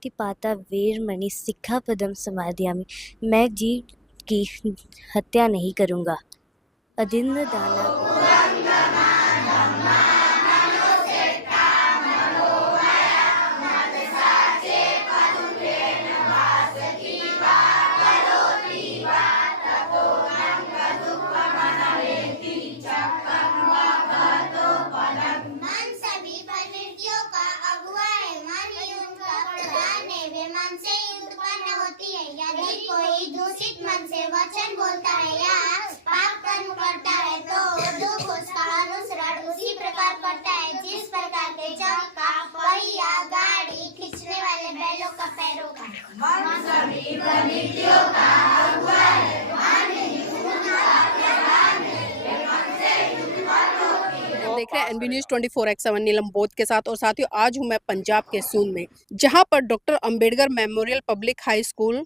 प्राणातिपाता वेरमणि सिक्खापदं समादयामि। मैं जीव की हत्या नहीं करूँगा। अदिन्न दाना मन सभी प्रकृतियों का अगुआ है, मन ही उनका प्रधान है। वे मन से ही उत्पन्न होती है। यदि कोई दूषित मन से वचन बोलता है या पाप कर्म करता है तो दुख उसका अनुसरण उसी प्रकार करता है जिस प्रकार के जंग का पहिया गाड़ी खींचने वाले बैलों का पैरों का। मन सभी प्रकृतियों का अगुआ है, मन ही उनका प्रधान है। वे मन से ही उत्पन्न होती है। देख रहे हैं एनबी न्यूज 24/7 नीलम बोध के साथ। और साथियों, आज हूं मैं पंजाब के सूंद में, जहां पर doctor Ambedkar memorial public high school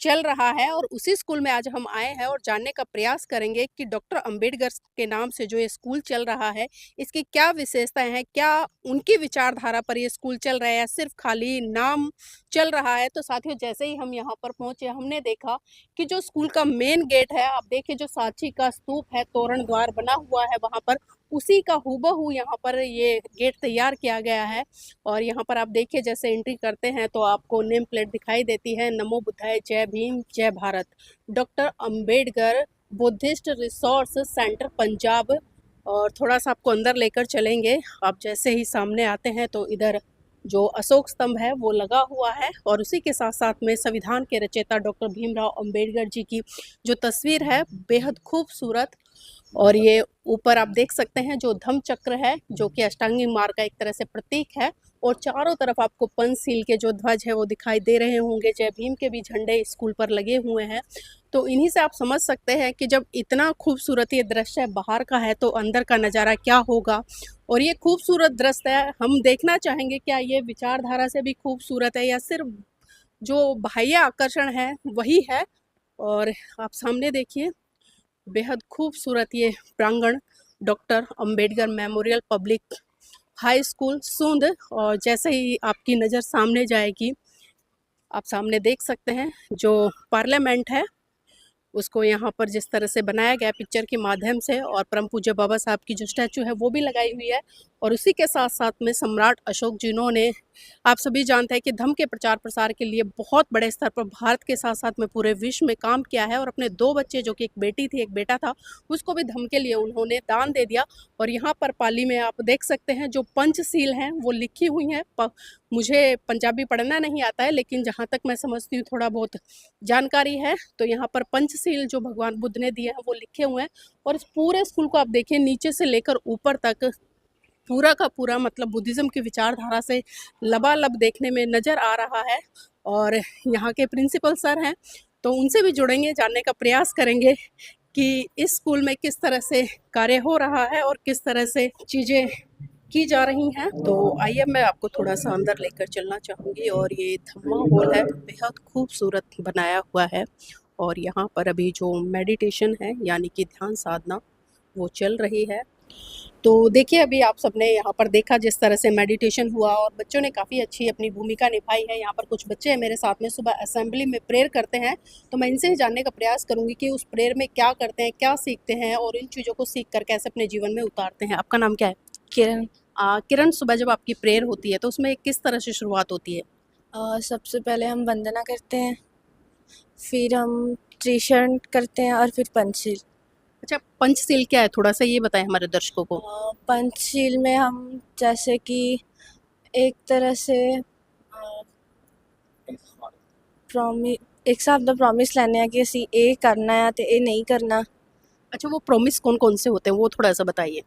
चल रहा है। और उसी स्कूल में आज हम आए हैं और जानने का प्रयास करेंगे कि डॉक्टर अंबेडकर के नाम से जो ये स्कूल चल रहा है, इसकी क्या विशेषताएं हैं, क्या उनकी विचारधारा पर ये स्कूल चल रहा है, सिर्फ खाली नाम चल रहा है। तो साथियों, जैसे ही हम यहाँ पर पहुंचे, हमने देखा कि जो स्कूल का मेन गेट है, आप देखिए जो सांची का स्तूप है, तोरण द्वार बना हुआ है वहाँ पर, उसी का हूबहू यहाँ पर ये गेट तैयार किया गया है। और यहाँ पर आप देखिए जैसे एंट्री करते हैं तो आपको नेम प्लेट दिखाई देती है, नमो बुद्धाय, जय भीम, जय Bharat, doctor Ambedkar Buddhist resource centre Punjab. और थोड़ा सा आपको अंदर लेकर चलेंगे। आप जैसे ही सामने आते हैं तो इधर जो अशोक स्तंभ है वो लगा हुआ है, और उसी के साथ साथ में संविधान के रचयिता डॉक्टर भीमराव अंबेडकर जी की जो तस्वीर है, बेहद खूबसूरत। और ये ऊपर आप देख सकते हैं जो धम्म चक्र है, जो कि अष्टांगी मार्ग का एक तरह से प्रतीक है। और चारों तरफ आपको पंचशील के जो ध्वज है वो दिखाई दे रहे होंगे। जय भीम के भी झंडे स्कूल पर लगे हुए हैं। तो इन्हीं से आप समझ सकते हैं कि जब इतना खूबसूरत ये दृश्य बाहर का है तो अंदर का नज़ारा क्या होगा। और ये खूबसूरत दृश्य है, हम देखना चाहेंगे क्या ये विचारधारा से भी खूबसूरत है या सिर्फ जो बाह्य आकर्षण है वही है। और आप सामने देखिए, बेहद खूबसूरत ये प्रांगण, doctor Ambedkar memorial public high school Sund. और जैसे ही आपकी नज़र सामने जाएगी, आप सामने देख सकते हैं जो पार्लियामेंट है उसको यहाँ पर जिस तरह से बनाया गया पिक्चर के माध्यम से, और परम पूज्य बाबा साहब की जो स्टैचू है वो भी लगाई हुई है। और उसी के साथ साथ में सम्राट अशोक जिन्होंने, आप सभी जानते हैं कि धम्म के प्रचार प्रसार के लिए बहुत बड़े स्तर पर भारत के साथ साथ में पूरे विश्व में काम किया है। और अपने 2 बच्चे, जो कि एक बेटी थी एक बेटा था, उसको भी धम्म के लिए उन्होंने दान दे दिया। और यहाँ पर पाली में आप देख सकते हैं जो पंचशील हैं वो लिखी हुई हैं। मुझे पंजाबी पढ़ना नहीं आता है, लेकिन जहाँ तक मैं समझती हूँ थोड़ा बहुत जानकारी है। तो यहाँ पर पंचशील जो भगवान बुद्ध ने दिए हैं वो लिखे हुए हैं। और इस पूरे स्कूल को आप देखिए, नीचे से लेकर ऊपर तक पूरा का पूरा मतलब बुद्धिज़्म की विचारधारा से लबालब देखने में नज़र आ रहा है। और यहाँ के प्रिंसिपल सर हैं, तो उनसे भी जुड़ेंगे, जानने का प्रयास करेंगे कि इस स्कूल में किस तरह से कार्य हो रहा है और किस तरह से चीज़ें की जा रही हैं। तो आइए मैं आपको थोड़ा सा अंदर लेकर चलना चाहूँगी। और ये धम्मा हॉल है, बेहद खूबसूरत बनाया हुआ है। और यहाँ पर अभी जो मेडिटेशन है यानी कि ध्यान साधना वो चल रही है। तो देखिए, अभी आप सबने यहाँ पर देखा जिस तरह से मेडिटेशन हुआ और बच्चों ने काफ़ी अच्छी अपनी भूमिका निभाई है। यहाँ पर कुछ बच्चे हैं मेरे साथ में, सुबह असेंबली में प्रेयर करते हैं। तो मैं इनसे ही जानने का प्रयास करूँगी कि उस प्रेयर में क्या करते हैं, क्या सीखते हैं और इन चीज़ों को सीख कर कैसे अपने जीवन में उतारते हैं। आपका नाम क्या है? किरण। किरण, सुबह जब आपकी प्रेयर होती है तो उसमें किस तरह से शुरुआत होती है? सबसे पहले हम वंदना करते हैं, फिर हम त्रिशरण करते हैं और फिर पंचशील। अच्छा, पंचशील क्या है, थोड़ा सा ये बताएं हमारे दर्शकों को। पंचशील में हम जैसे कि एक तरह से प्रॉमिस, एक साथ दा प्रॉमिस लेने हैं कि असी ये करना है तो ये नहीं करना। अच्छा, वो प्रॉमिस कौन कौन से होते हैं वो थोड़ा सा बताइए।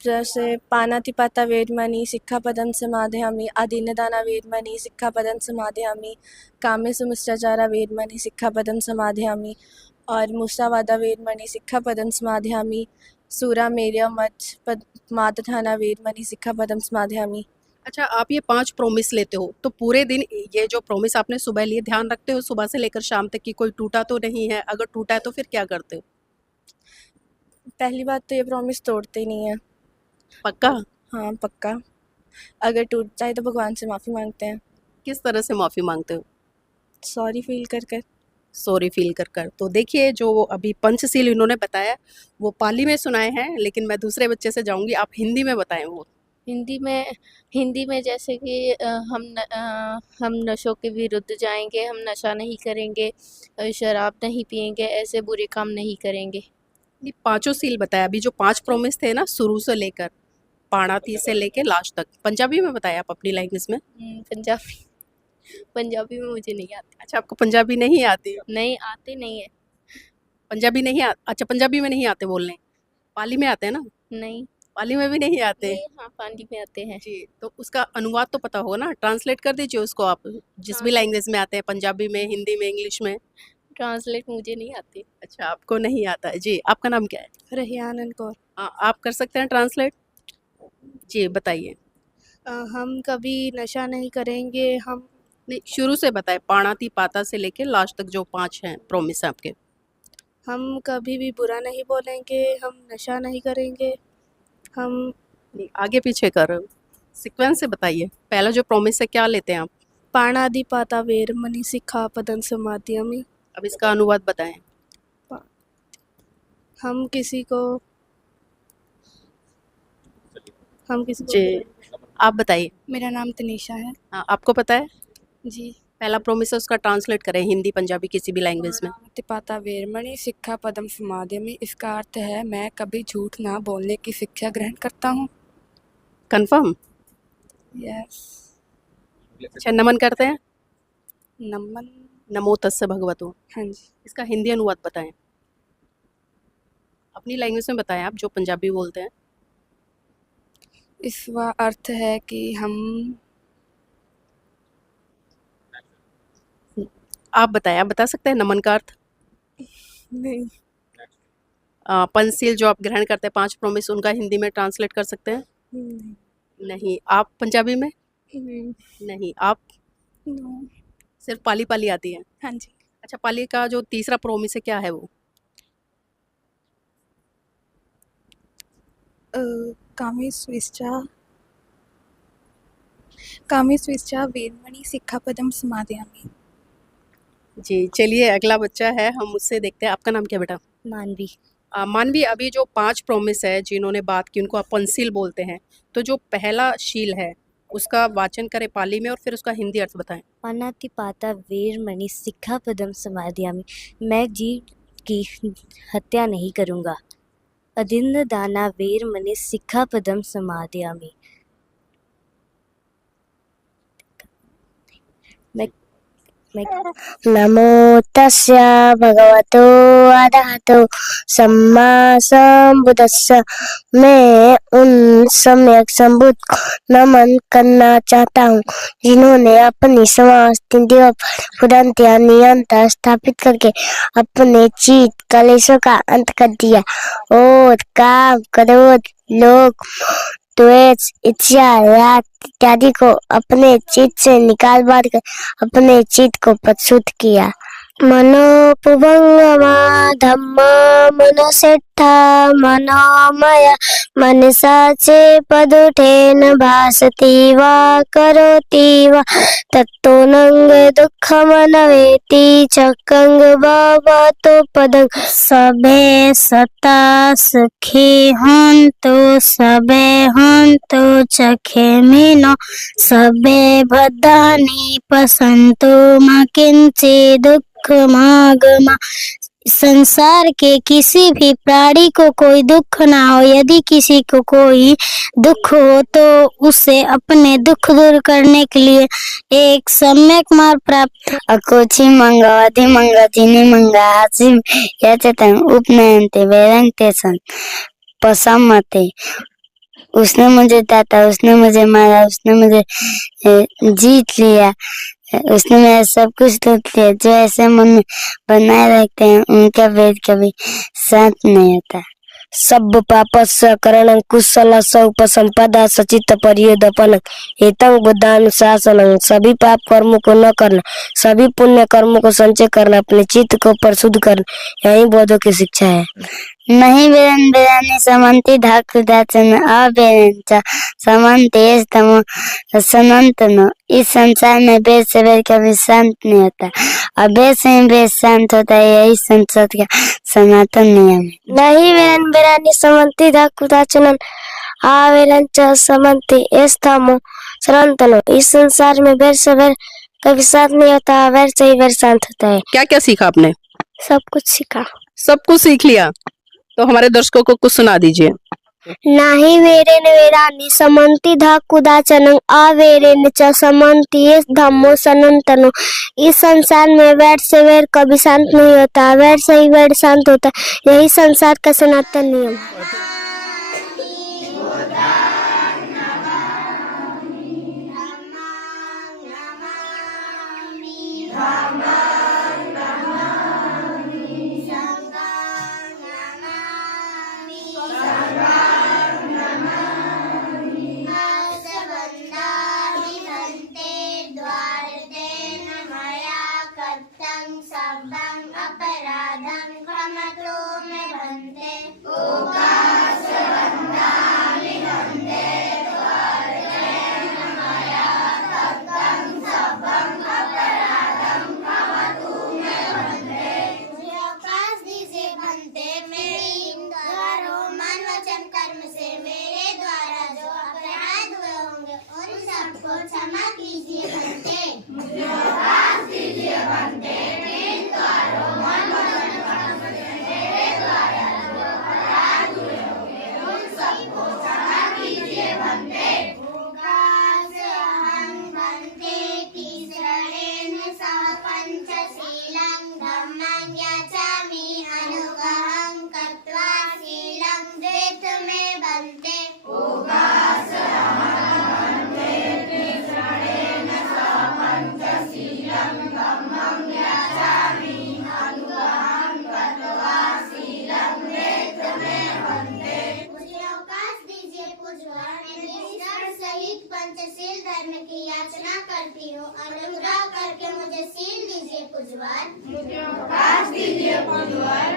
जैसे पानातिपाता वेदमणि सिक्खापदं समादयामि, अदीन्नदाना वेदमणि सिक्खापदं समादयामि, काम्यसुमिष्टाचारा वेदमणि सिक्खापदं समादयामि और मुसावादा वेदमणि सिक्खापदं समादयामि, सूरामेरय मच मादधाना वेदमणि सिक्खापदं समादयामि। अच्छा, आप ये 5 प्रॉमिस लेते हो तो पूरे दिन ये जो प्रॉमिस आपने सुबह लिए, ध्यान रखते हो सुबह से लेकर शाम तक कि कोई टूटा तो नहीं है? अगर टूटा है तो फिर क्या करते हो? पहली बात तो ये प्रॉमिस तोड़ते ही नहीं है। पक्का? हाँ पक्का। अगर टूट जाए तो भगवान से माफ़ी मांगते हैं। किस तरह से माफ़ी मांगते हो? सॉरी फील कर कर। सॉरी फील कर कर। तो देखिए जो अभी पंचशील इन्होंने बताया वो पाली में सुनाए हैं, लेकिन मैं दूसरे बच्चे से जाऊंगी, आप हिंदी में बताएं वो। हिंदी में जैसे कि हम नशों के विरुद्ध जाएंगे, हम नशा नहीं करेंगे, शराब नहीं पिएंगे, ऐसे बुरे काम नहीं करेंगे। ये पांचों सील बताया, अभी जो 5 प्रॉमिस थे ना शुरू से लेकर पाणाती से लेके लास्ट तक, पंजाबी में बताया आप अपनी लैंग्वेज में? पंजाबी पंजाबी में मुझे नहीं आती। अच्छा, आपको पंजाबी नहीं आती? नहीं आती नहीं है। पंजाबी नहीं अच्छा, पंजाबी में नहीं आते बोलने, पाली में आते हैं ना? नहीं पाली में भी नहीं आते? नहीं, हाँ पानी में आते हैं। जी, तो उसका अनुवाद तो पता होगा ना, ट्रांसलेट कर दीजिए उसको आप, जिस भी लैंग्वेज में आते हैं, पंजाबी में, हिंदी में, इंग्लिश में। ट्रांसलेट मुझे नहीं आती। अच्छा, आपको नहीं आता है। जी, आपका नाम क्या है? रेहान कौर। आप कर सकते हैं ट्रांसलेट? जी, बताइए। हम कभी नशा नहीं करेंगे, हम नहीं, शुरू से बताएं, पाणाती पाता से लेके लास्ट तक जो 5 हैं प्रॉमिस हैं आपके। कभी भी बुरा नहीं बोलेंगे, हम नशा नहीं करेंगे, हम नहीं, आगे पीछे कर सीक्वेंस से बताइए। पहला जो प्रॉमिस है क्या लेते हैं आप? पाणादिपाता वेरमणि सिक्खापदं समादयामि। अब इसका अनुवाद बताएं। हम किसी को जी, आप बताइए। मेरा नाम तनीषा है। हाँ, आपको पता है? जी। पहला प्रॉमिस है, उसका ट्रांसलेट करें हिंदी पंजाबी किसी भी लैंग्वेज में। पाणादिपाता वेरमणि सिक्खापदं समादयामि, इसका अर्थ है मैं कभी झूठ ना बोलने की शिक्षा ग्रहण करता हूँ। कंफर्म? यस। अच्छा, नमन करते हैं? नमन। नमो तस्से भगवतो। हाँ जी। इसका हिंदी अनुवाद बताएं, अपनी लैंग्वेज में बताएं आप जो पंजाबी बोलते हैं। इसका अर्थ है कि हम आप बताएं, आप बता सकते हैं नमन का अर्थ? नहीं। पंचशील जो आप ग्रहण करते हैं 5 प्रॉमिस, उनका हिंदी में ट्रांसलेट कर सकते हैं? नहीं। आप पंजाबी में? नहीं। आप? नो। सिर्फ पाली पाली आती है? हाँ जी। अच्छा, पाली का जो तीसरा प्रॉमिस है क्या है वो? कामेष्विश्चा वेरमणि सिक्खापदं समादयामि। जी, चलिए अगला बच्चा है, हम उससे देखते हैं। आपका नाम क्या बेटा? मानवी। मानवी, अभी जो 5 प्रॉमिस है जिन्होंने बात की उनको आप पंचशील बोलते हैं, तो जो पहला शील है उसका वाचन करें पाली में और फिर उसका हिंदी अर्थ बताएं। पाणातिपाता वेरमणि सिक्खापदं समादयामि, मैं जीव की हत्या नहीं करूँगा। अदिन्नदाना वेरमणि सिक्खापदं समादयामि। मैं नमो तस्य भगवतो अरहतो सम्मा संबुद्धस्स। मैं उन सम्यक संबुद्ध को नमन करना चाहता हूँ जिन्होंने अपनी समस्त इंद्रियों पर पूर्णतया नियंत्रण स्थापित करके अपने चित्त कलेशों का अंत कर दिया और काम क्रोध लोभ द्वेष इच्छा राग इत्यादि को अपने चित्त से निकाल बाहर कर अपने चित्त को प्रशुद्ध किया। मनोपुभंगमा धम्मा मनोसेट्ठा मनोमय मनसा चे पदुठेन भासति वा करोति वा तत्तोनंग दुःखमनवेति चक्कंग भवतो पदं। सबे सता सुखी हन्तु सबे हन्तु चखे मीनो सबे भद्राणि पसंतु मा किंचित् दुःखमागमा। संसार के किसी भी प्राणी को कोई दुख ना हो, यदि किसी को कोई दुख हो तो उसे अपने दुख दूर करने के लिए एक सम्यक मार्ग प्राप्त। अकोची मंगवादी मंगतिनी मंगासी यचतं उपनयन्ते वेदन्ते सन पसमते। उसने मुझे दाता, उसने मुझे मारा, उसने मुझे जीत लिया, उसने मेरा सब कुछ लूट लिया। जो ऐसे मन में बनाए रखते हैं उनका वेद कभी शांत नहीं होता। सब पापस्य करणं कुशल उपसंपदा सचित परियोद फलं एतं बुद्धानुशासनं। सभी पाप कर्मों को न करना, सभी पुण्य कर्मों को संचय करना, अपने चित्त को परिशुद्ध करना, यही बौद्धों की शिक्षा है। नहि वेदन वेदानि समन्ति धाकुदाचन अवेदन समन्ति तमो सनातन। इस संसार में वेद से वेद कभी शांत नहीं होता, और वेद से ही वेद शांत होता है। यही संसार का सनातन नियम है। नहीं वेदन वेदानि समन्ति धाकुदाचन आवेदन च समन्ति एस्तमो सनातनो। इस संसार में वेद से वेद कभी शांत नहीं होता, वेद से ही वेद शांत होता है। क्या क्या सीखा आपने? सब कुछ सीखा। सब कुछ सीख लिया, तो हमारे दर्शकों को कुछ सुना दीजिए। नाही वेरेन वेदानि समन्ति धाकुदाचनं अवेरेन च समन्ति धम्मो सनातनो। इस संसार में वेद से वेद कभी शांत नहीं होता, वेद से ही वेद शांत होता है। यही संसार का सनातन नियम है। क्षमा कीजिए बनते। पंचशील धर्म की याचना करती हूँ, अनुग्रह करके मुझे सील दीजिए पूज्यवान। मुझे अवकाश दीजिए पूज्यवान,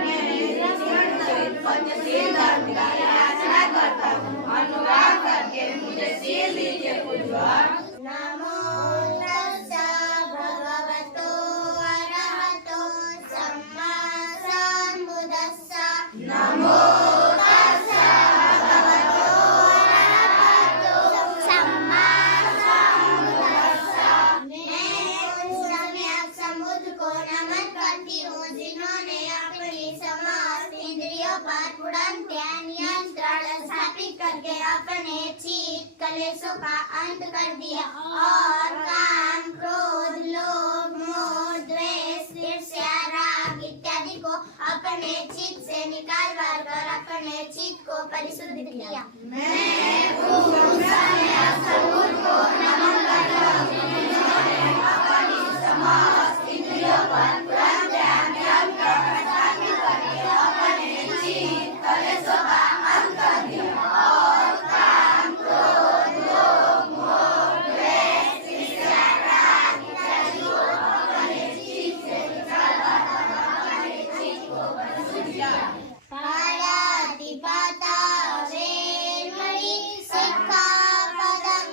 मैं पंचशील धर्म की याचना करता हूँ, अनुग्रह करके मुझे सील दीजिए पूज्यवान। नमो तस्सा भगवतो अरहतो सम्मा सम्बुद्धस्सा। नमो अपने चित्त कलेशों का अंत कर दिया और काम, क्रोध, लोभ, मोह, द्वेष, ईर्ष्या, राग इत्यादि को अपने चित्त से निकाल कर अपने चित्त को परिशुद्ध किया। मैं उस समय सद्गुरु को नमन करता हूँ जिन्होंने अपनी समस्त इंद्रियों पर पूर्ण ध्यान स्थापित करके अपने चित्त कलेशों का अंत कर दिया। पाणातिपाता वेरमणि सिक्खापदं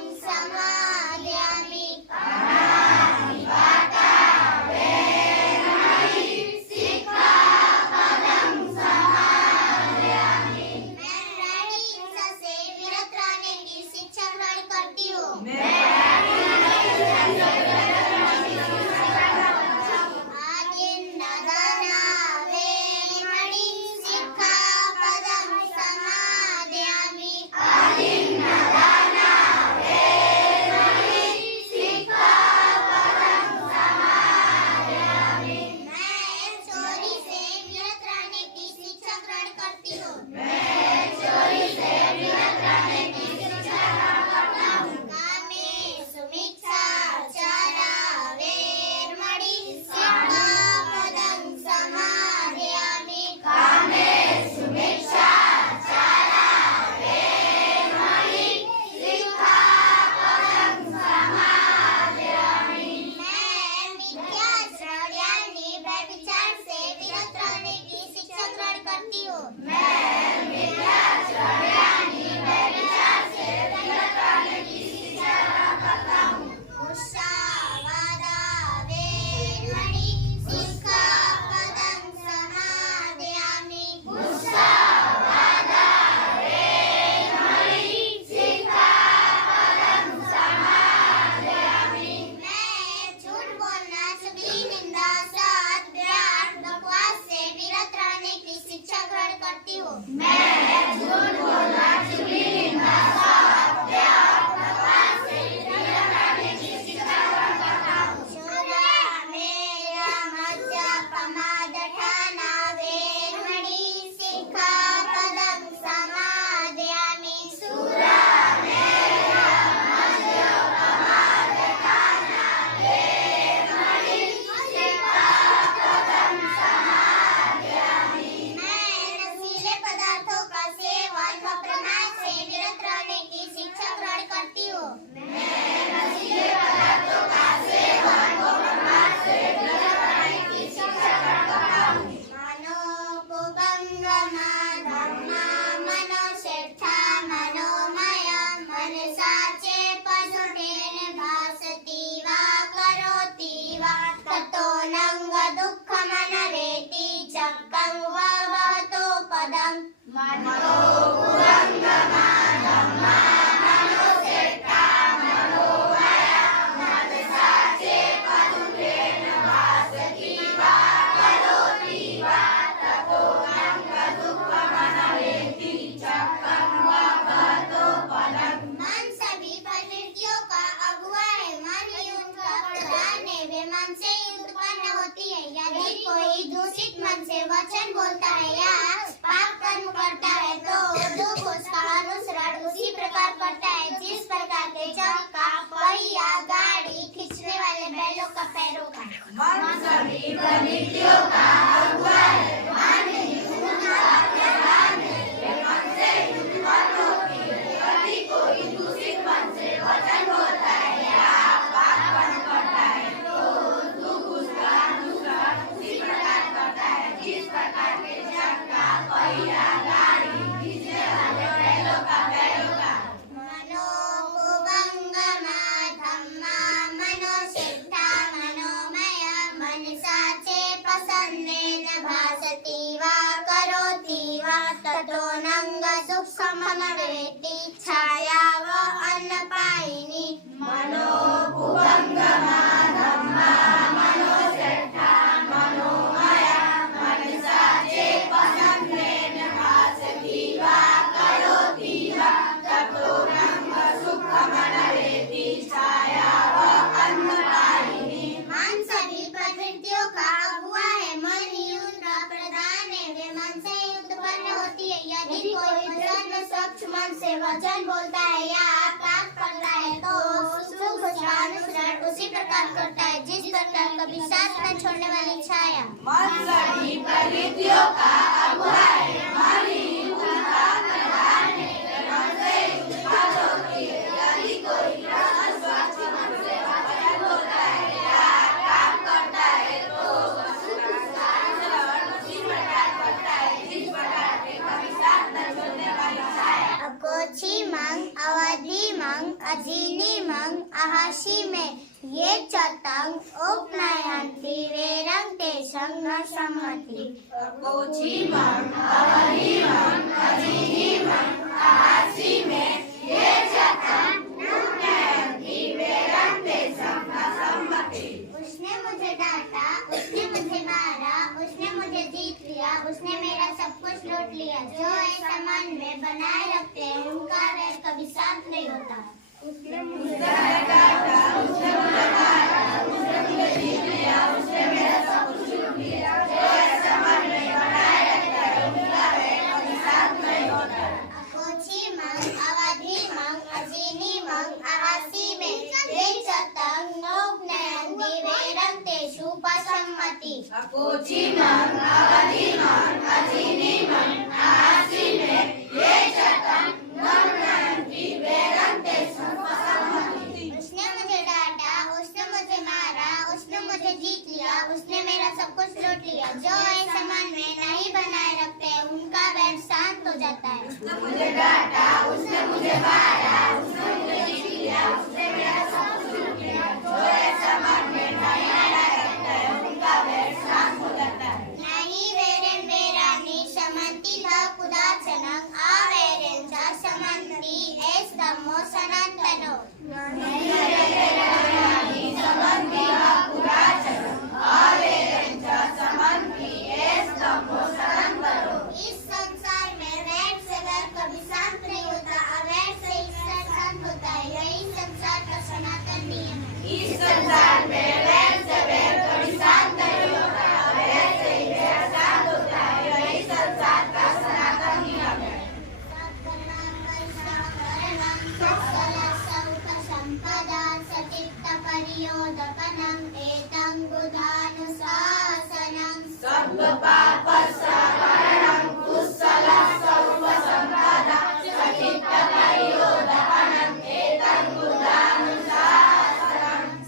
मन से ही उत्पन्न होती है। यदि कोई दूषित मन से वचन बोलता है या पाप कर्म करता है तो दुख उसका अनुसरण उसी प्रकार करता है जिस प्रकार के चक का पहिया गाड़ी खींचने वाले बैलों का पैरों का। मन सभी प्रवृत्तियों का अगुआ है, मन ही उनका प्रधान है। ये मन से ही उत्पन्न होती है। यदि कोई दूषित मन से वचन बोलता है या पाप कर्म करता है तो दुख उसका अनुसरण उसी प्रकार करता है जिस प्रकार के चक का पहिया गाड़ी खींचने वाले बैलों का पैरों का। मनोभुवंगमा धम्मा मनोसिद्धा मनोमय मनसा प्रसन्नेन भासति वा करोति वा ततो नंग सुखमनवेति छाया व अन्नपायिनी। मनोभुवंगमा धम्मा मनोसिद्धा मनोमय मनसा प्रसन्नेन भासति वा करोति वा ततो नंग सुखमनवेति छाया व अन्नपायिनी। मन सभी प्रवृत्तियों का अगुआ है, मन ही उनका प्रधान है। वे मन से ही उत्पन्न होती है। यदि कोई प्रसन्न स्वच्छ मन से वचन बोलता है या पाप करता है तो सुख उसका अनुसरण उसी प्रकार करता है जिस प्रकार कभी साथ न छोड़ने वाली छाया। मन सभी प्रवृत्तियों का अगुआ है, मन ही उनका प्रधान है। वे मन से ही उत्पन्न होती है। यदि कोई प्रसन्न स्वच्छ मन से वचन बोलता है या पाप करता है तो सुख उसका अनुसरण उसी प्रकार करता है जिस प्रकार के कभी साथ न छोड़ने वाली छाया। अकोची मंग अवधि मंग अजीनी मंग अहासी में ये चतंग उपनयंती वेरंग तेसंग न सम्मति। अकोची मंग अवधि मंग अजीनी मंग अहासी में ये चतंग उपनयंती वेरंग तेसंग न सम्मति। उसने मुझे डांटा, उसने मुझे मारा, उसने मुझे जीत लिया, उसने मेरा सब कुछ लूट लिया। जो ऐसा मन में बनाए रखते हैं उनका वैर कभी शांत नहीं होता। उसने मुझे डांटा, उसने मुझे मारा, उसने मुझे जीत लिया, उसने मेरा सब कुछ लूट लिया। जो ऐसा मन में बनाए रखता है उनका वैर कभी शांत नहीं होता। अकोची मंग अवधि मंग अजीनी मंग अहासी में वे चतंग नोपनयंती वेरंग तेषु पसम्मति। अकोची मंग अवधि मंग अजीनी मंग अहासी में ये चतंग नोपनयंती वेरंग तेषु पसम्मति। उसने मुझे डांटा, उसने मुझे मारा, उसने मुझे जीत लिया, उसने मेरा सब कुछ लूट लिया। जो ऐसा मन में नहीं बनाए रखते हैं उनका वैर शांत हो जाता है। उसने मुझे डांटा, उसने मुझे मारा, उसने मुझे जीत लिया, उसने मेरा सब कुछ लूट लिया। जो ऐसा मन में नहीं बनाए रखता है उनका वैर शांत हो जाता है। नहीं वेरेन वेरानी समंती धा कुदाचनंग आवेरेन चा समंती एस धम्मो सनातनो। नहीं वेरेन वेरानी समंती धा कुदाचनंग आवेरेन चा समंती एस धम्मो सनातनो। इस संसार में वैर से वैर कभी शांत नहीं होता, अवैर से ईश्वर शांत होता है। यही संसार का सनातन नियम है। इस संसार में वैर से वैर कभी शांत नहीं होता, अवैर से ईश्वर शांत होता है। यही संसार का सनातन नियम है। संपदा सचित्त परियोदपनं एतं बुधानुशासनं सर्व पाप सवरणं कुशल सर्व संपदा सचित्त परियोदपनं एतं बुधानुशासनं।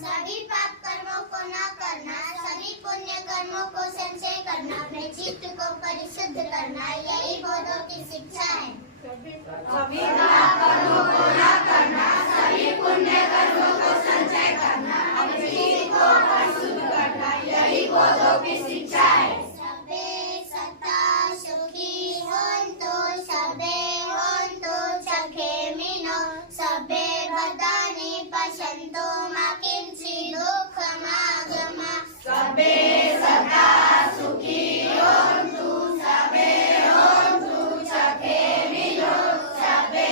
सभी पाप कर्मों को न करना, सभी पुण्य कर्मों को संचय करना, अपने चित्त को परिशुद्ध करना, यही बौद्धों की शिक्षा है। सभी पाप कर्मों को न करना, सभी पुण्य कर्मों को संचय करना, अपने चित्त को परिशुद्ध करना, यही बौद्धों की शिक्षा है। सबे सत्ता सुखी होन्तु, सबे होन्तु चखेमिनो, सबे भद्राणि पश्यन्तु मा किंचित् दुःखमागमा। सबे सत्ता सुखी होन्तु, सबे होन्तु चखेमिनो, सबे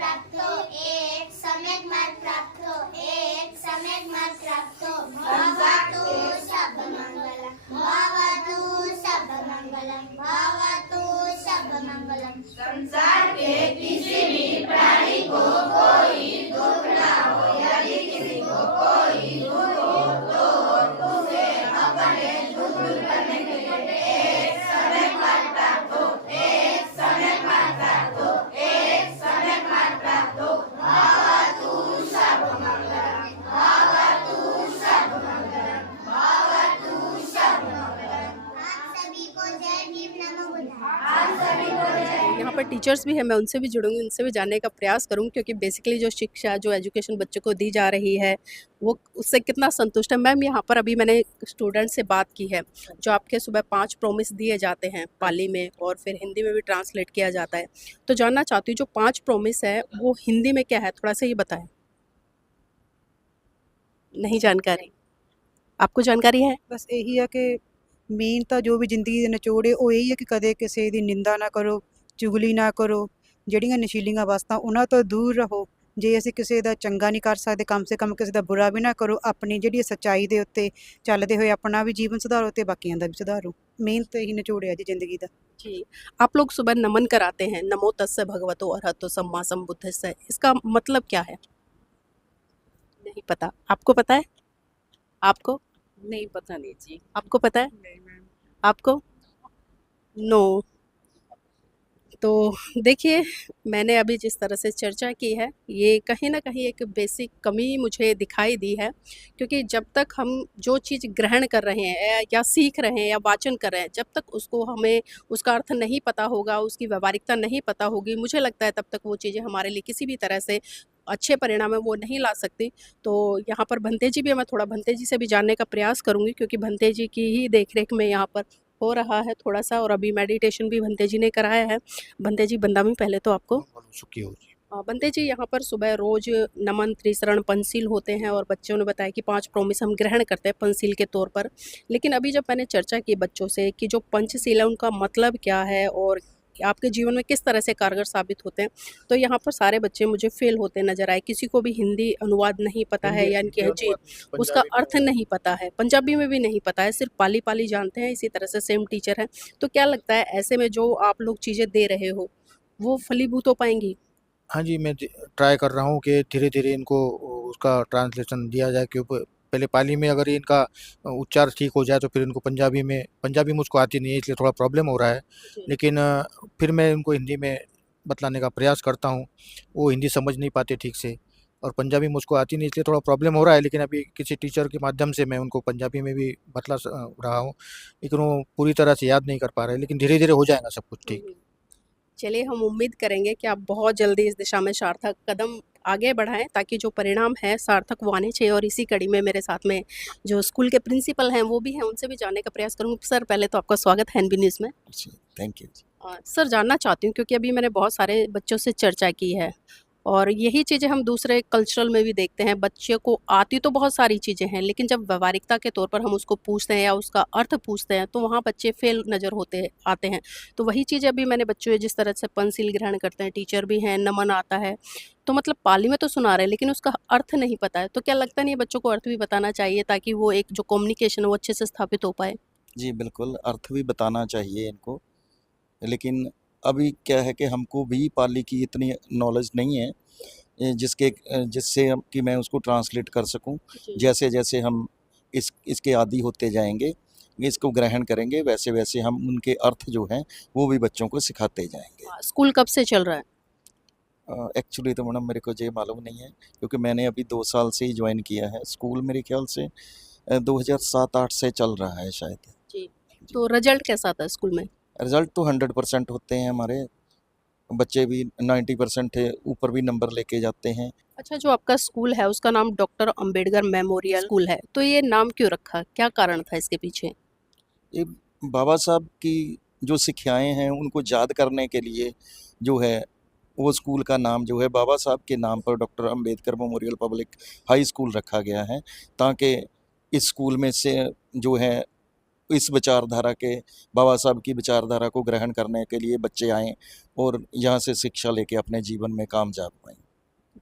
प्राप्त हो, एक सम्यक मार्ग प्राप्त हो, एक सम्यक मार्ग प्राप्त हो। भवतु सर्वमंगलम, भवतु सर्वमंगलम, भवतु सर्वमंगलम। संसार के किसी भी प्राणी को कोई दुख ना हो, यदि किसी को कोई दुख हो तो उसे अपने दुख दूर करने के लिए एक सम्यक मार्ग प्राप्त हो, एक सम्यक मार्ग प्राप्त हो, एक सम्यक मार्ग प्राप्त हो। भवतु सर्वमंगलम, भवतु सर्वमंगलम, भवतु सर्वमंगलम। आप सभी को जय भीम, नमो बुद्धाय। आप सभी को जय। यहाँ पर टीचर्स भी हैं, मैं उनसे भी जुड़ूंगी, उनसे भी जानने का प्रयास करूँगी, क्योंकि बेसिकली जो शिक्षा, जो एजुकेशन बच्चों को दी जा रही है वो उससे कितना संतुष्ट है। मैम, यहाँ पर अभी मैंने स्टूडेंट से बात की है, जो आपके सुबह 5 प्रॉमिस दिए जाते हैं पाली में और फिर हिंदी में भी ट्रांसलेट किया जाता है, तो जानना चाहती हूँ जो 5 प्रॉमिस है वो हिंदी में क्या है, थोड़ा सा ये बताएं। नहीं जानकारी? आपको जानकारी है? ਬਸ ਇਹੀ ਆ ਕਿ ਮੇਨ ਤਾਂ ਜੋ ਵੀ ਜ਼ਿੰਦਗੀ ਦੇ ਨਿਚੋੜੇ ਉਹ ਇਹੀ ਹੈ ਕਿ ਕਦੇ ਕਿਸੇ ਦੀ ਨਿੰਦਾ ਨਾ ਕਰੋ, ਚੁਗਲੀ ਨਾ ਕਰੋ, ਜਿਹੜੀਆਂ ਨਸ਼ੀਲੀਆਂ ਵਸਤਾਂ ਉਹਨਾਂ ਤੋਂ ਦੂਰ ਰਹੋ। ਜੇ ਅਸੀਂ ਕਿਸੇ ਦਾ ਚੰਗਾ ਨਹੀਂ ਕਰ ਸਕਦੇ, ਕਮ ਸੇ ਕਮ ਕਿਸੇ ਦਾ ਬੁਰਾ ਵੀ ਨਾ ਕਰੋ। ਆਪਣੀ ਜਿਹੜੀ ਸੱਚਾਈ ਦੇ ਉੱਤੇ ਚੱਲਦੇ ਹੋਏ ਆਪਣਾ ਵੀ ਜੀਵਨ ਸੁਧਾਰੋ ਤੇ ਬਾਕੀਆਂ ਦਾ ਵੀ ਸੁਧਾਰੋ। ਮੇਨ ਤਾਂ ਇਹੀ ਨਿਚੋੜਿਆ ਜੀ ਜ਼ਿੰਦਗੀ ਦਾ। जी, आप लोग सुबह नमन कराते हैं, नमो तस्से भगवतो अरहतो सम्मा सम्बुद्धस्से, इसका मतलब क्या है? नहीं पता। आपको पता है? आपको? नहीं पता नहीं जी। आपको पता है? नहीं मैम। आपको? नो। तो देखिए, मैंने अभी जिस तरह से चर्चा की है, ये कहीं न कहीं एक बेसिक कमी मुझे दिखाई दी है, क्योंकि जब तक हम जो चीज़ ग्रहण कर रहे हैं या सीख रहे हैं या वाचन कर रहे हैं, जब तक उसको हमें उसका अर्थ नहीं पता होगा, उसकी व्यावहारिकता नहीं पता होगी, मुझे लगता है तब तक वो चीज़ें हमारे लिए किसी भी तरह से अच्छे परिणाम है वो नहीं ला सकती। तो यहाँ पर भंते जी भी हैं, मैं थोड़ा भंते जी से भी जानने का प्रयास करूँगी, क्योंकि भंते जी की ही देख-रेख में यहाँ पर हो रहा है थोड़ा-सा, और अभी मेडिटेशन भी भंते जी ने कराया है। भंते जी, बंदा में पहले तो आपको सुखी हो जी। बंते जी, यहाँ पर सुबह रोज़ नमन, त्रिशरण, पंचशील होते हैं और बच्चों ने बताया कि 5 प्रॉमिस हम ग्रहण करते हैं पंचशील के तौर पर। लेकिन अभी जब मैंने चर्चा की बच्चों से कि जो पंचशील है उनका मतलब क्या है और आपके जीवन में किस तरह से कारगर साबित होते हैं, तो यहाँ पर सारे बच्चे मुझे फेल होते नज़र आए। किसी को भी हिंदी अनुवाद नहीं पता है, यानी कि जी उसका अर्थ नहीं पता है, पंजाबी में भी नहीं पता है, सिर्फ पाली जानते हैं। इसी तरह से सेम टीचर हैं। तो क्या लगता है ऐसे में जो आप लोग चीज़ें दे रहे हो वो फलीभूत हो पाएंगी? हाँ जी, मैं ट्राई कर रहा हूँ कि धीरे-धीरे इनको उसका ट्रांसलेशन दिया जाए, क्योंकि पहले पाली में अगर इनका उच्चार ठीक हो जाए तो फिर इनको पंजाबी मुझको आती नहीं है, इसलिए थोड़ा प्रॉब्लम हो रहा है। लेकिन फिर मैं उनको हिंदी में बतलाने का प्रयास करता हूँ। वो हिंदी समझ नहीं पाते ठीक से और पंजाबी मुझको आती नहीं, इसलिए थोड़ा प्रॉब्लम हो रहा है। लेकिन अभी किसी टीचर के माध्यम से मैं उनको पंजाबी में भी बतला रहा हूँ, लेकिन वो पूरी तरह से याद नहीं कर पा रहे। लेकिन धीरे-धीरे हो जाएगा सब कुछ ठीक। चलिए, हम उम्मीद करेंगे कि आप बहुत जल्दी इस दिशा में सार्थक कदम आगे बढ़ाएं, ताकि जो परिणाम है सार्थक वो आने चाहिए। और इसी कड़ी में मेरे साथ में जो स्कूल के प्रिंसिपल हैं वो भी हैं, उनसे भी जानने का प्रयास करूँगी। सर, पहले तो आपका स्वागत है एनबी न्यूज़ में। Thank you. सर, जानना चाहती हूँ, क्योंकि अभी मैंने बहुत सारे बच्चों से चर्चा की है और यही चीज़ें हम दूसरे कल्चरल में भी देखते हैं। बच्चे को आती तो बहुत सारी चीज़ें हैं, लेकिन जब व्यावहारिकता के तौर पर हम उसको पूछते हैं या उसका अर्थ पूछते हैं तो वहाँ बच्चे फेल नज़र आते हैं। तो वही चीज़ अभी मैंने बच्चों जिस तरह से पंचशील ग्रहण करते हैं, टीचर भी हैं, नमन आता है, तो मतलब पाली में तो सुना रहे हैं लेकिन उसका अर्थ नहीं पता है। तो क्या लगता नहीं है बच्चों को अर्थ भी बताना चाहिए, ताकि वो एक जो कम्युनिकेशन है वो अच्छे से स्थापित हो पाए? जी बिल्कुल, अर्थ भी बताना चाहिए इनको। लेकिन अभी क्या है कि हमको भी पाली की इतनी नॉलेज नहीं है जिससे कि मैं उसको ट्रांसलेट कर सकूं। जैसे जैसे हम इसके आदी होते जाएंगे, इसको ग्रहण करेंगे, वैसे वैसे हम उनके अर्थ जो हैं वो भी बच्चों को सिखाते जाएंगे। स्कूल कब से चल रहा है? एक्चुअली तो मैडम मेरे को ये मालूम नहीं है, क्योंकि मैंने अभी 2 साल से ही ज्वाइन किया है स्कूल। मेरे ख्याल से 2007-8 से चल रहा है शायद जी। तो रिजल्ट कैसा आता है स्कूल में? रिजल्ट तो 100% होते हैं, हमारे बच्चे भी 90% ऊपर भी नंबर लेके जाते हैं। अच्छा, जो आपका स्कूल है उसका नाम डॉक्टर अंबेडकर मेमोरियल स्कूल है, तो ये नाम क्यों रखा, क्या कारण था इसके पीछे? ये बाबा साहब की जो शिक्षाएं हैं उनको याद करने के लिए जो है वो स्कूल का नाम जो है बाबा साहब के नाम पर doctor Ambedkar memorial public high school रखा गया है, ताकि इस स्कूल में से जो है इस विचारधारा के, बाबा साहब की विचारधारा को ग्रहण करने के लिए बच्चे आएँ और यहाँ से शिक्षा लेके अपने जीवन में कामयाब हों।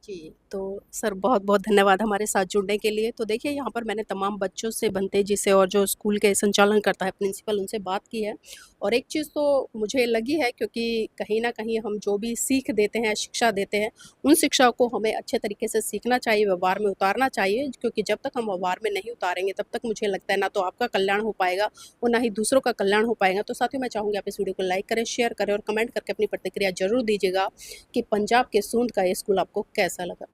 जी, तो सर बहुत-बहुत धन्यवाद हमारे साथ जुड़ने के लिए। तो देखिए यहाँ पर मैंने तमाम बच्चों से, बनते जी से और जो स्कूल के संचालन करता है प्रिंसिपल, उनसे बात की है और एक चीज़ तो मुझे लगी है, क्योंकि कहीं न कहीं हम जो भी सीख देते हैं, शिक्षा देते हैं, उन शिक्षा को हमें अच्छे तरीके से सीखना चाहिए, व्यवहार में उतारना चाहिए, क्योंकि जब तक हम व्यवहार में नहीं उतारेंगे तब तक मुझे लगता है ना तो आपका कल्याण हो पाएगा और ना ही दूसरों का कल्याण हो पाएगा। तो साथियों, मैं चाहूँगी आप इस वीडियो को लाइक करें, शेयर करें और कमेंट करके अपनी प्रतिक्रिया ज़रूर दीजिएगा कि पंजाब के सूंद का ये स्कूल आपको कैसा लगा।